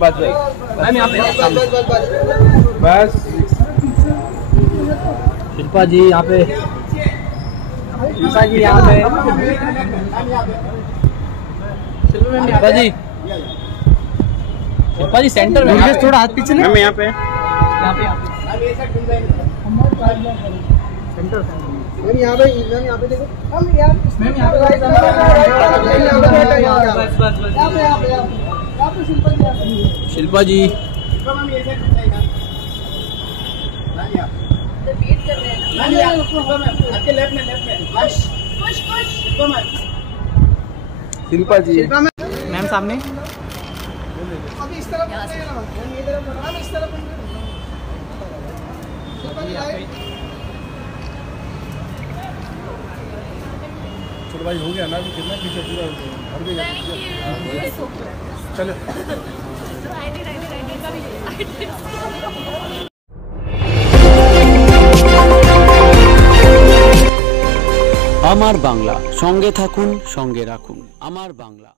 बस भाई मैम यहाँ पे बस। शिल्पा जी यहाँ पे, शिल्पा जी यहाँ पे, शिल्पा जी, शिल्पा जी सेंटर में थोड़ा हाथ पीछे। मैम यहाँ पे, यहाँ पे सेंटर मैम यहाँ पे, मैम यहाँ पे देखो, हम यहाँ मैम यहाँ पे बस बस बस यहाँ पे शिल्पा जी, वेट कर रहे हैं आपके लेफ्ट में पुश पुश पुश शिल्पा जी, मैम सामने अभी इस तरफ ये तरफ हम इस तरफ शिल्पा जी छोटा भाई हो गया ना, अभी कितना पीछे पूरा भर गया। चलो আমার বাংলা, সঙ্গে থাকুন, সঙ্গে রাখুন আমার বাংলা।